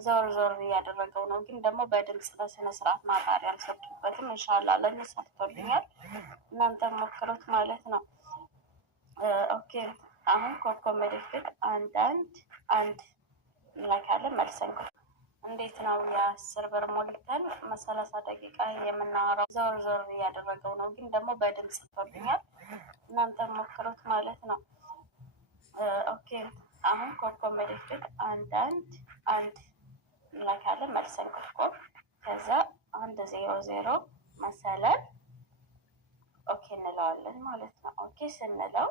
ዞር ዞር እያደረገው ነው። ግን ደግሞ በድምፅ በስነ ስርዓት ማጣሪያ አልሰጡበትም። ኢንሻላህ ለኔ ሰርቶልኛል። እናንተ ሞክሩት ማለት ነው። ኦኬ አሁን ኮከብ ምልክት አንድ እንላካለን። መልሰን እንዴት ነው የ10 ብር ሞልተን 30 ደቂቃ የምናወራው? ዞር ዞር እያደረገው ነው። ግን ደግሞ በድምፅ ሰርቶልኛል። እናንተ ሞክሩት ማለት ነው። ኦኬ አሁን ኮከብ ምልክት አንድ እንላካለን። መልሰን ኮከብ ከዛ 100 መሰለን ኦኬ እንለዋለን ማለት ነው። ኦኬ ስንለው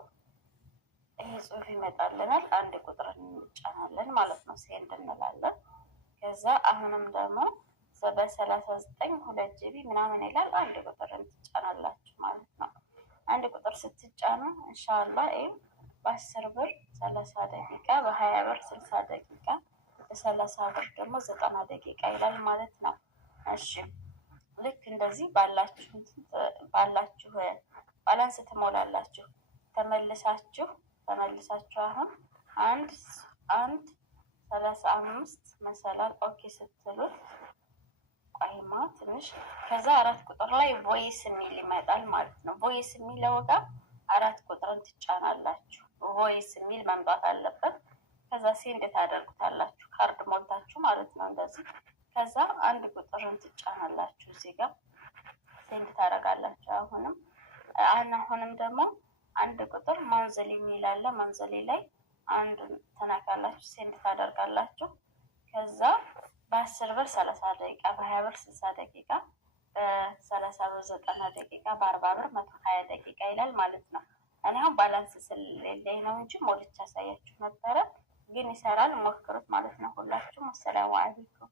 ይሄ ጽሁፍ ይመጣልናል። አንድ ቁጥር እንጫናለን ማለት ነው። ሴንድ እንላለን። ከዛ አሁንም ደግሞ በ39 2 ጂቢ ምናምን ይላል። አንድ ቁጥር ትጫናላችሁ ማለት ነው። አንድ ቁጥር ስትጫኑ ኢንሻአላህ በ10 ብር 30 ደቂቃ፣ በ20 ብር 60 ደቂቃ፣ በ30 ብር ደግሞ 90 ደቂቃ ይላል ማለት ነው። እሺ ልክ እንደዚህ ባላችሁ ባላንስ ትሞላላችሁ። ተመልሳችሁ አሁን አንድ 35 መሰላል ኦኬ ስትሉት ቆይማ ትንሽ ከዛ 4 ቁጥር ላይ ቮይስ የሚል ይመጣል ማለት ነው። ቮይስ የሚለው ጋር 4 ቁጥርን ትጫናላችሁ። ቮይስ የሚል መምጣት አለበት። ከዛ ሴንድ ታደርጉታላችሁ ካርድ ሞልታችሁ ማለት ነው እንደዚህ። ከዛ 1 ቁጥርን ትጫናላችሁ እዚህ ጋር ሴንድ ታደርጋላችሁ። አሁንም ደግሞ 1 ቁጥር ማንዘሊ የሚል አለ። ማንዘሊ ላይ አንድ ተናካላችሁ ሴንድ ታደርጋላችሁ። ከዛ በ10 ብር 30 ደቂቃ፣ በ20 ብር 60 ደቂቃ፣ በ30 ብር 90 ደቂቃ፣ በ40 ብር 120 ደቂቃ ይላል ማለት ነው። እኔ አሁን ባላንስ ስለሌለኝ ነው እንጂ ሞልቼ አሳያችሁ ነበረ። ግን ይሰራል፣ ሞክሩት ማለት ነው ሁላችሁም። አሰላሙ አለይኩም።